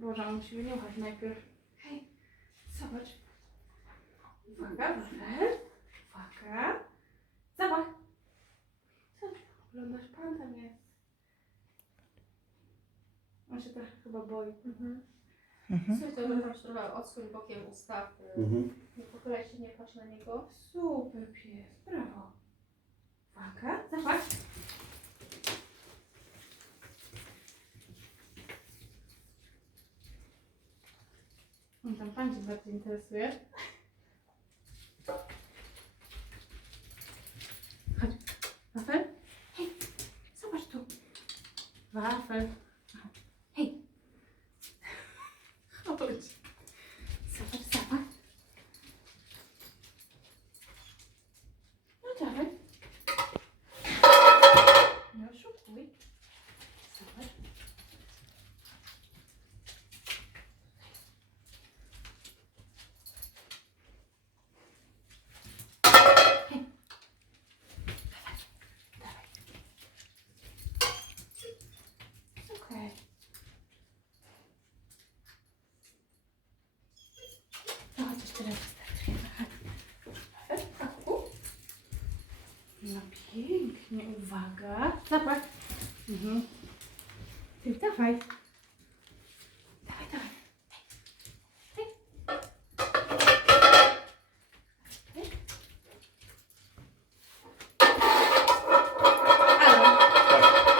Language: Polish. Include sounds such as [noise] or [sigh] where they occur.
Boże, on musi wyniuchać najpierw. Hej, zobacz. Uwaga, Wafel. Uwaga. Zobacz. Co ty oglądasz? Pan tam jest. On się trochę chyba boi. Mhm. Mhm. Słuchaj, to będę tam odsłoń bokiem ustaw. y, Mhm. Nie pochylaj się, nie patrz na niego. Super pies, brawo. Uwaga, zobacz. On tam pan się bardziej interesuje. Chodź, wafel. Hej, zobacz tu. Wafel. Hej. Chodź. Zobacz, zobacz. No dawaj. Nie oszukuj. Zobacz. Hej. Dawaj, dawaj. Okej. No chociaż tyle wystarczy. [laughs] No pięknie, uwaga. Zobacz. Mhm. Dawaj.